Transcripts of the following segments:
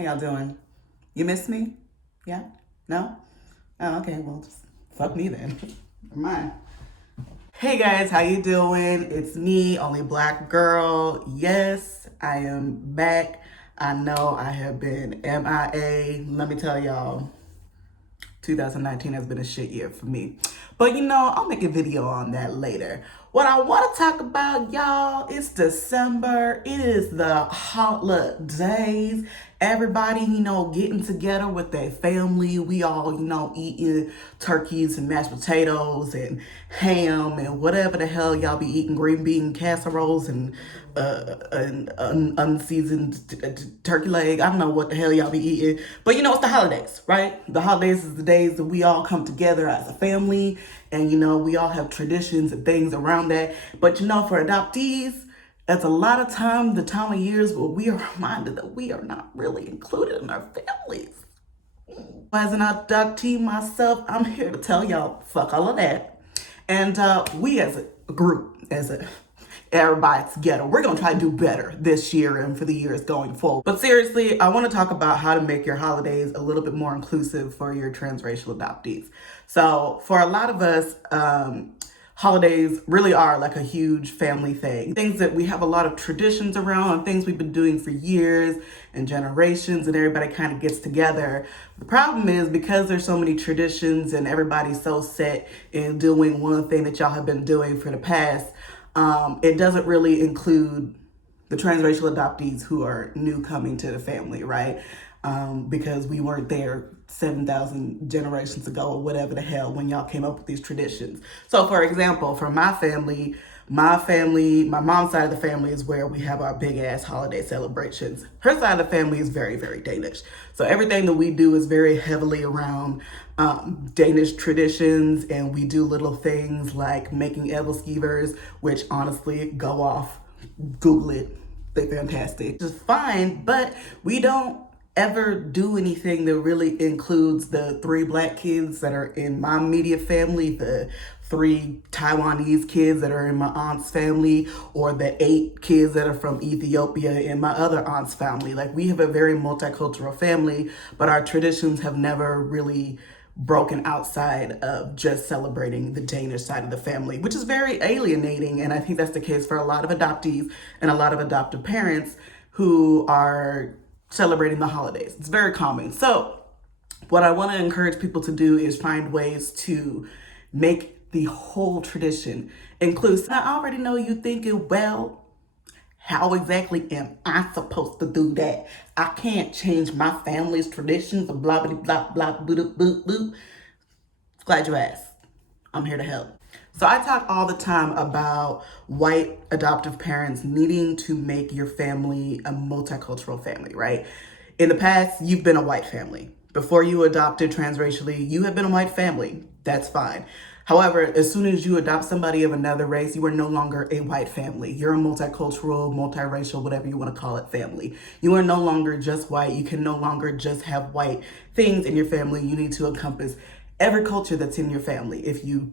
How y'all doing? You miss me? Yeah? No? Oh, okay. Well, just fuck me then. Never mind. Hey guys, how you doing? It's me, only black girl. Yes, I am back. I know I have been MIA. Let me tell y'all, 2019 has been a shit year for me. But I'll make a video on that later. What I want to talk about, y'all, it's December. It is the holidays. Everybody, getting together with their family. We all, eating turkeys and mashed potatoes and ham and whatever the hell y'all be eating, green bean casseroles and unseasoned turkey leg. I don't know what the hell y'all be eating. But it's the holidays, right? The holidays is the days that we all come together as a family. And, we all have traditions and things around that. But, for adoptees, that's a lot of time, the time of years where we are reminded that we are not really included in our families. As an adoptee myself, I'm here to tell y'all, fuck all of that. And we as a group, everybody together, we're going to try to do better this year and for the years going forward. But seriously, I want to talk about how to make your holidays a little bit more inclusive for your transracial adoptees. So for a lot of us, holidays really are like a huge family thing. Things that we have a lot of traditions around, things we've been doing for years and generations, and everybody kind of gets together. The problem is because there's so many traditions and everybody's so set in doing one thing that y'all have been doing for the past, it doesn't really include the transracial adoptees who are new coming to the family, right? Because we weren't there 7,000 generations ago or whatever the hell when y'all came up with these traditions. So for example, for my family, my mom's side of the family is where we have our big ass holiday celebrations. Her side of the family is very, very Danish. So everything that we do is very heavily around Danish traditions, and we do little things like making æbleskivers, which honestly go off, Google it, they're fantastic. It's fine, but we don't ever do anything that really includes the 3 black kids that are in my immediate family, the 3 Taiwanese kids that are in my aunt's family, or the 8 kids that are from Ethiopia in my other aunt's family. Like, we have a very multicultural family, but our traditions have never really broken outside of just celebrating the Danish side of the family, which is very alienating. And I think that's the case for a lot of adoptees and a lot of adoptive parents who are celebrating the holidays. It's very common. So what I want to encourage people to do is find ways to make the whole tradition inclusive. I already know you thinking, well, how exactly am I supposed to do that? I can't change my family's traditions, blah, blah, blah, blah, blah, blah, blah. Glad you asked. I'm here to help. So I talk all the time about white adoptive parents needing to make your family a multicultural family, right? In the past, you've been a white family. Before you adopted transracially, you have been a white family. That's fine. However, as soon as you adopt somebody of another race, you are no longer a white family. You're a multicultural, multiracial, whatever you want to call it, family. You are no longer just white. You can no longer just have white things in your family. You need to encompass every culture that's in your family if you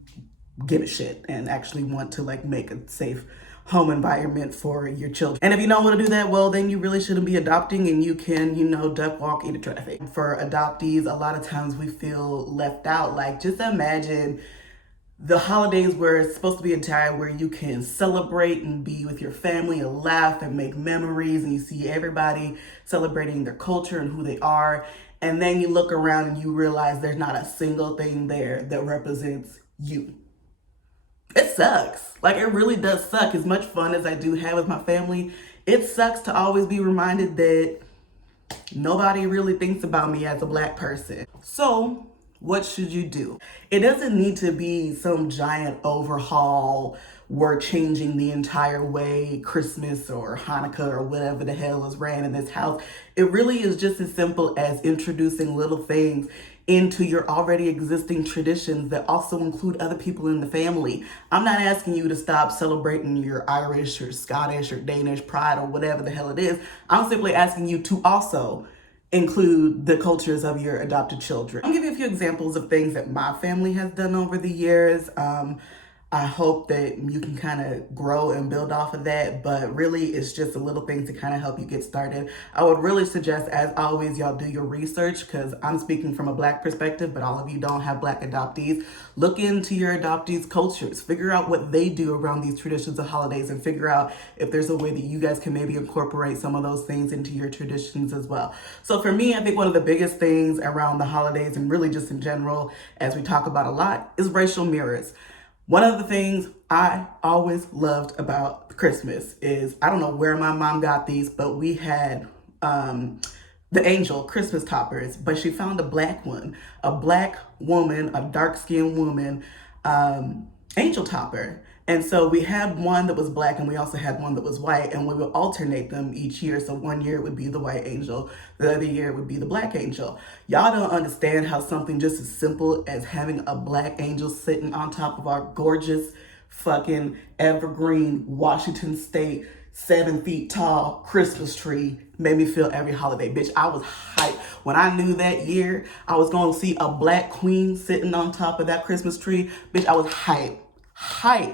give a shit and actually want to make a safe home environment for your children. And if you don't want to do that, well, then you really shouldn't be adopting, and you can, duck walk into traffic. For adoptees, a lot of times we feel left out. Like, just imagine the holidays where it's supposed to be a time where you can celebrate and be with your family and laugh and make memories, and you see everybody celebrating their culture and who they are. And then you look around and you realize there's not a single thing there that represents you. It sucks. Like, it really does suck. As much fun as I do have with my family, it sucks to always be reminded that nobody really thinks about me as a black person. So what should you do? It doesn't need to be some giant overhaul. We're changing the entire way Christmas or Hanukkah or whatever the hell is ran in this house. It really is just as simple as introducing little things into your already existing traditions that also include other people in the family. I'm not asking you to stop celebrating your Irish or Scottish or Danish pride or whatever the hell it is. I'm simply asking you to also include the cultures of your adopted children. I'll give you a few examples of things that my family has done over the years. I hope that you can kind of grow and build off of that, but really it's just a little thing to kind of help you get started. I would really suggest, as always, y'all do your research, because I'm speaking from a Black perspective, but all of you don't have Black adoptees. Look into your adoptees' cultures, figure out what they do around these traditions and holidays, and figure out if there's a way that you guys can maybe incorporate some of those things into your traditions as well. So for me, I think one of the biggest things around the holidays, and really just in general, as we talk about a lot, is racial mirrors. One of the things I always loved about Christmas is, I don't know where my mom got these, but we had the angel Christmas toppers, but she found a Black one, a Black woman, a dark-skinned woman, angel topper. And so we had one that was Black and we also had one that was white, and we would alternate them each year. So one year it would be the white angel, the other year it would be the Black angel. Y'all don't understand how something just as simple as having a Black angel sitting on top of our gorgeous fucking evergreen Washington State 7 feet tall Christmas tree made me feel every holiday. Bitch, I was hyped. When I knew that year I was going to see a Black queen sitting on top of that Christmas tree, bitch, I was hyped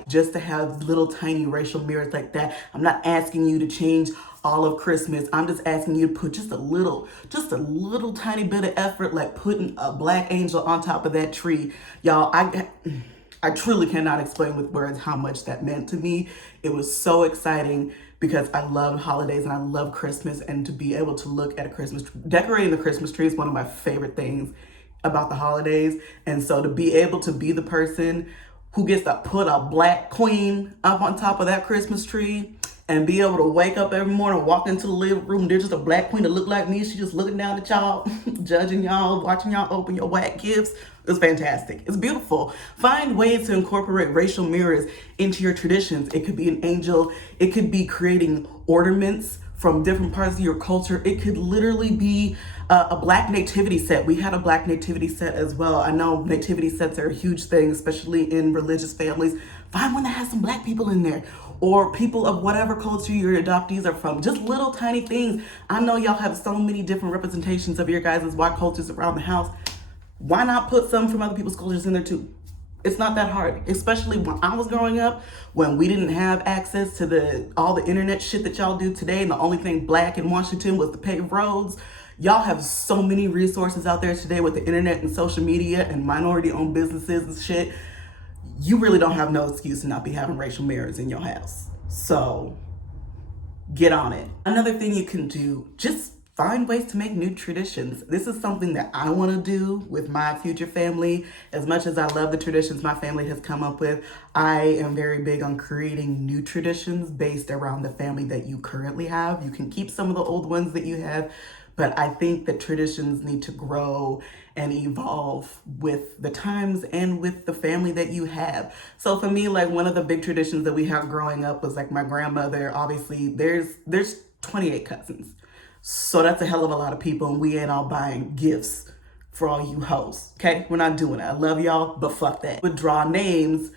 just to have little tiny racial mirrors like that. I'm not asking you to change all of Christmas. I'm just asking you to put just a little tiny bit of effort, like putting a Black angel on top of that tree. Y'all, I truly cannot explain with words how much that meant to me. It was so exciting because I love holidays and I love Christmas, and to be able to look at a Christmas tree, decorating the Christmas tree is one of my favorite things about the holidays. And so to be able to be the person who gets to put a Black queen up on top of that Christmas tree and be able to wake up every morning, walk into the living room, there's just a Black queen that look like me. She just looking down at y'all, judging y'all, watching y'all open your whack gifts. It's fantastic. It's beautiful. Find ways to incorporate racial mirrors into your traditions. It could be an angel. It could be creating ornaments from different parts of your culture. It could literally be a Black nativity set. We had a Black nativity set as well. I know nativity sets are a huge thing, especially in religious families. Find one that has some Black people in there, or people of whatever culture your adoptees are from. Just little tiny things. I know y'all have so many different representations of your guys' white cultures around the house. Why not put some from other people's cultures in there too? It's not that hard, especially when I was growing up, when we didn't have access to all the internet shit that y'all do today, and the only thing Black in Washington was the paved roads. Y'all have so many resources out there today with the internet and social media and minority-owned businesses and shit. You really don't have no excuse to not be having racial mirrors in your house. So get on it. Another thing you can do, just find ways to make new traditions. This is something that I want to do with my future family. As much as I love the traditions my family has come up with, I am very big on creating new traditions based around the family that you currently have. You can keep some of the old ones that you have, but I think that traditions need to grow and evolve with the times and with the family that you have. So for me, like, one of the big traditions that we had growing up was, like, my grandmother. Obviously, there's 28 cousins. So that's a hell of a lot of people, and we ain't all buying gifts for all you hoes, okay? We're not doing it. I love y'all, but fuck that. Would draw names,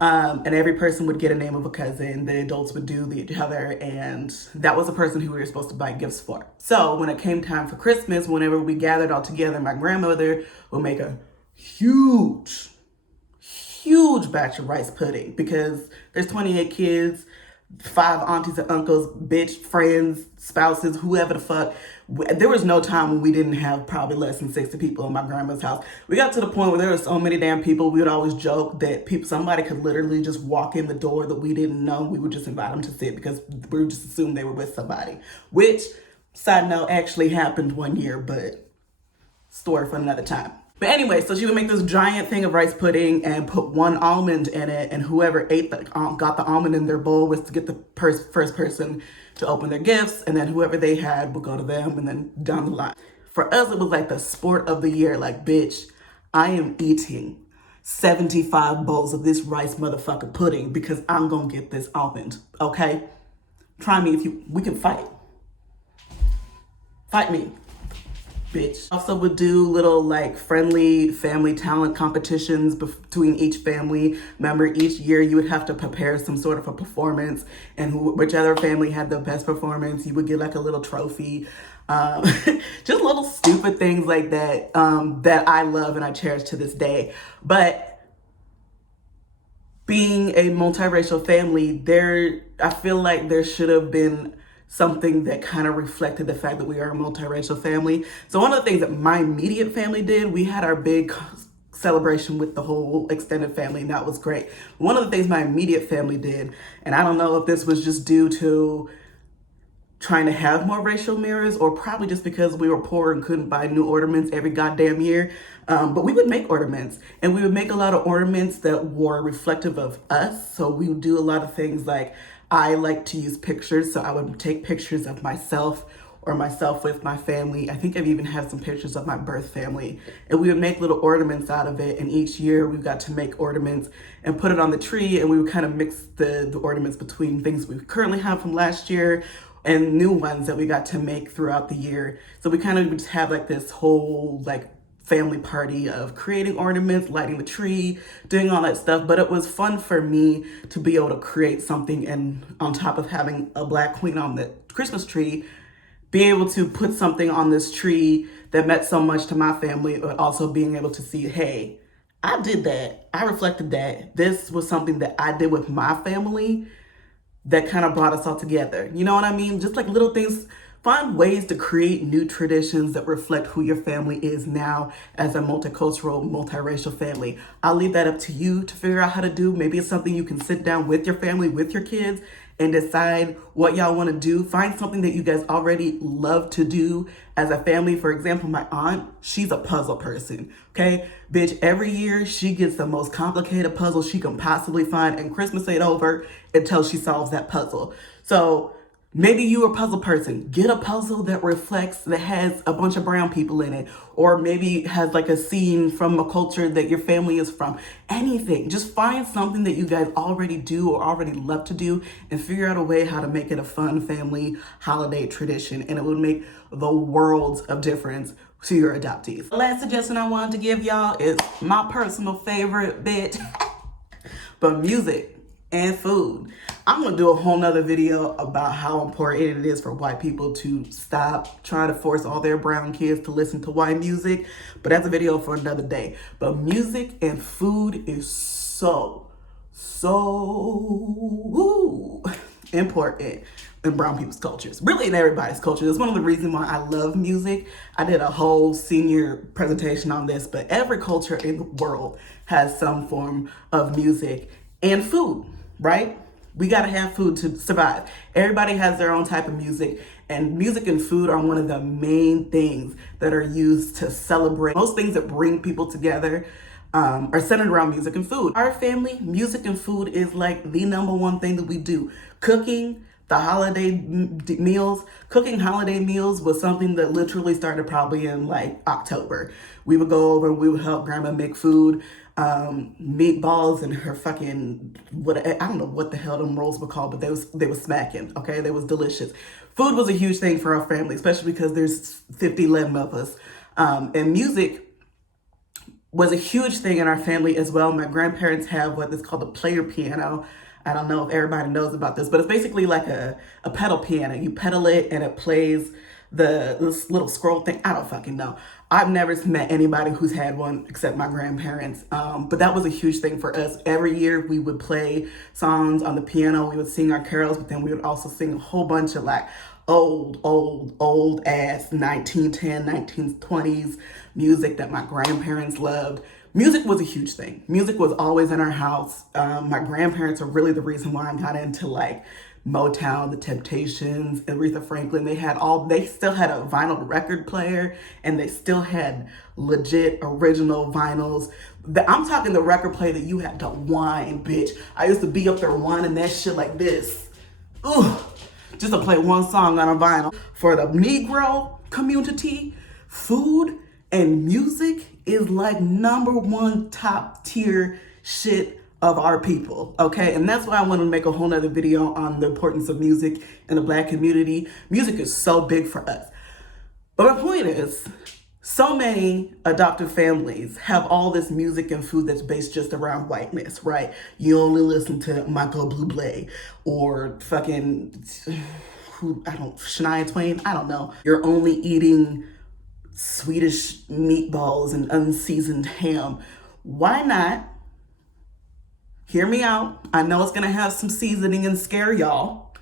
and every person would get a name of a cousin. The adults would do the other, and that was the person who we were supposed to buy gifts for. So when it came time for Christmas, whenever we gathered all together, my grandmother would make a huge batch of rice pudding, because there's 28 kids, 5 aunties and uncles, bitch, friends, spouses, whoever the fuck. There was no time when we didn't have probably less than 60 people in my grandma's house. We got to the point where there were so many damn people, we would always joke that somebody could literally just walk in the door that we didn't know. We would just invite them to sit because we would just assume they were with somebody. Which, side note, actually happened one year, but story for another time. But anyway, so she would make this giant thing of rice pudding and put one almond in it, and whoever got the almond in their bowl was to get the first person to open their gifts, and then whoever they had would go to them, and then down the line. For us, it was like the sport of the year. Like, bitch, I am eating 75 bowls of this rice motherfucker pudding because I'm gonna get this almond, okay? Try me we can fight. Fight me, bitch. Also would do little, like, friendly family talent competitions between each family member. Each year you would have to prepare some sort of a performance, and whichever family had the best performance, you would get like a little trophy. Just little stupid things like that, that I love and I cherish to this day. But being a multiracial family, I feel like there should have been something that kind of reflected the fact that we are a multiracial family. So one of the things that my immediate family did, we had our big celebration with the whole extended family, and that was great. One of the things my immediate family did, and I don't know if this was just due to trying to have more racial mirrors, or probably just because we were poor and couldn't buy new ornaments every goddamn year. But we would make ornaments, and we would make a lot of ornaments that were reflective of us. So we would do a lot of things like, I like to use pictures, so I would take pictures of myself or myself with my family. I think I've even had some pictures of my birth family, and we would make little ornaments out of it. And each year we got to make ornaments and put it on the tree, and we would kind of mix the ornaments between things we currently have from last year and new ones that we got to make throughout the year. So we kind of just have like this whole like family party of creating ornaments, lighting the tree, doing all that stuff. But it was fun for me to be able to create something, and on top of having a Black queen on the Christmas tree, be able to put something on this tree that meant so much to my family, but also being able to see, hey, I did that. I reflected that. This was something that I did with my family that kind of brought us all together. You know what I mean? Just like little things. Find ways to create new traditions that reflect who your family is now as a multicultural, multiracial family. I'll leave that up to you to figure out how to do. Maybe it's something you can sit down with your family, with your kids, and decide what y'all want to do. Find something that you guys already love to do as a family. For example, my aunt, she's a puzzle person, okay? Bitch, every year she gets the most complicated puzzle she can possibly find, and Christmas ain't over until she solves that puzzle. So maybe you're a puzzle person. Get a puzzle that has a bunch of brown people in it. Or maybe has like a scene from a culture that your family is from. Anything. Just find something that you guys already do or already love to do, and figure out a way how to make it a fun family holiday tradition. And it would make the world of difference to your adoptees. The last suggestion I wanted to give y'all is my personal favorite, bitch. But music and food. I'm gonna do a whole nother video about how important it is for white people to stop trying to force all their brown kids to listen to white music, but that's a video for another day. But music and food is so important in brown people's cultures, really in everybody's culture. That's one of the reasons why I love music. I did a whole senior presentation on this, but every culture in the world has some form of music and food, right? We gotta have food to survive. Everybody has their own type of music, and music and food are one of the main things that are used to celebrate. Most things that bring people together are centered around music and food. Our family, music and food is like the number one thing that we do. Cooking, the holiday meals. Cooking holiday meals was something that literally started probably in like October. We would go over and we would help grandma make food. Meatballs and her fucking I don't know what the hell them rolls were called, but they was smacking. Okay, they was delicious. Food was a huge thing for our family, especially because there's 11 of us, and music was a huge thing in our family as well. My grandparents have what is called a player piano. I don't know if everybody knows about this, but it's basically like a pedal piano. You pedal it and it plays this little scroll thing. I don't fucking know. I've never met anybody who's had one except my grandparents. But that was a huge thing for us. Every year we would play songs on the piano. We would sing our carols, but then we would also sing a whole bunch of like old ass 1910, 1920s music that my grandparents loved. Music was a huge thing. Music was always in our house. My grandparents are really the reason why I got into like Motown, The Temptations, Aretha Franklin. They still had a vinyl record player, and they still had legit original vinyls. I'm talking the record player that you had to whine, bitch. I used to be up there whining that shit like this. Ugh. Just to play one song on a vinyl. For the Negro community, food and music is like number one top tier shit of our people, okay? And that's why I want to make a whole nother video on the importance of music in the Black community. Music is so big for us. But my point is, so many adoptive families have all this music and food that's based just around whiteness, right? You only listen to Michael Bublé or fucking, Shania Twain, I don't know. You're only eating Swedish meatballs and unseasoned ham. Why not hear me out. I know it's gonna have some seasoning and scare y'all,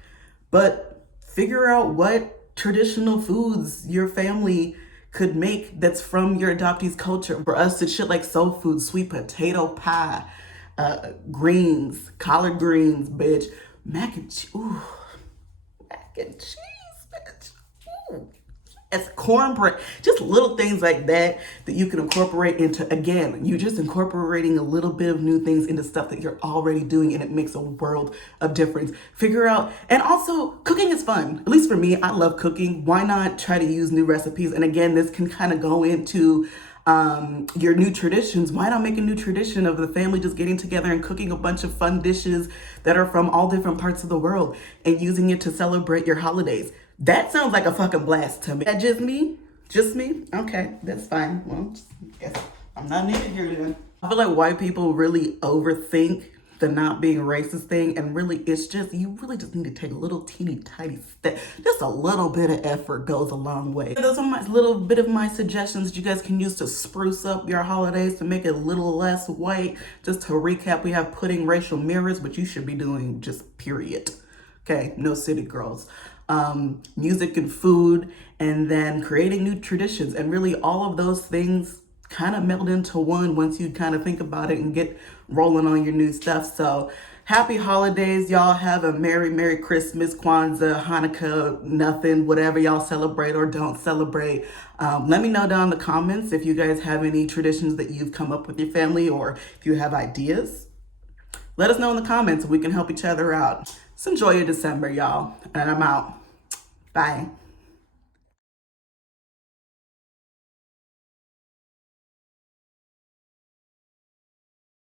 but figure out what traditional foods your family could make that's from your adoptees' culture. For us, it's shit like soul food, sweet potato pie, greens, collard greens, bitch, mac and cheese. Ooh, mac and cheese, bitch. Ooh. As cornbread, just little things like that that you can incorporate into, again, you're just incorporating a little bit of new things into stuff that you're already doing, and it makes a world of difference. Figure out, and also cooking is fun. At least for me, I love cooking. Why not try to use new recipes? And again, this can kind of go into your new traditions. Why not make a new tradition of the family just getting together and cooking a bunch of fun dishes that are from all different parts of the world and using it to celebrate your holidays? That sounds like a fucking blast to me. That just me? Just me? Okay, that's fine. Well, guess I'm not needed here then. I feel like white people really overthink the not being racist thing, and really it's just, you really just need to take a little teeny tiny step. Just a little bit of effort goes a long way. Those are my little bit of my suggestions you guys can use to spruce up your holidays to make it a little less white. Just to recap, we have putting racial mirrors, which you should be doing just period. Okay, no city girls. Music and food, and then creating new traditions, and really all of those things kind of meld into one once you kind of think about it and get rolling on your new stuff. So happy holidays, y'all. Have a merry Christmas, Kwanzaa, Hanukkah, nothing, whatever y'all celebrate or don't celebrate. Let me know down in the comments if you guys have any traditions that you've come up with your family, or if you have ideas. Let us know in the comments so we can help each other out. So enjoy your December, y'all, and I'm out. Bye.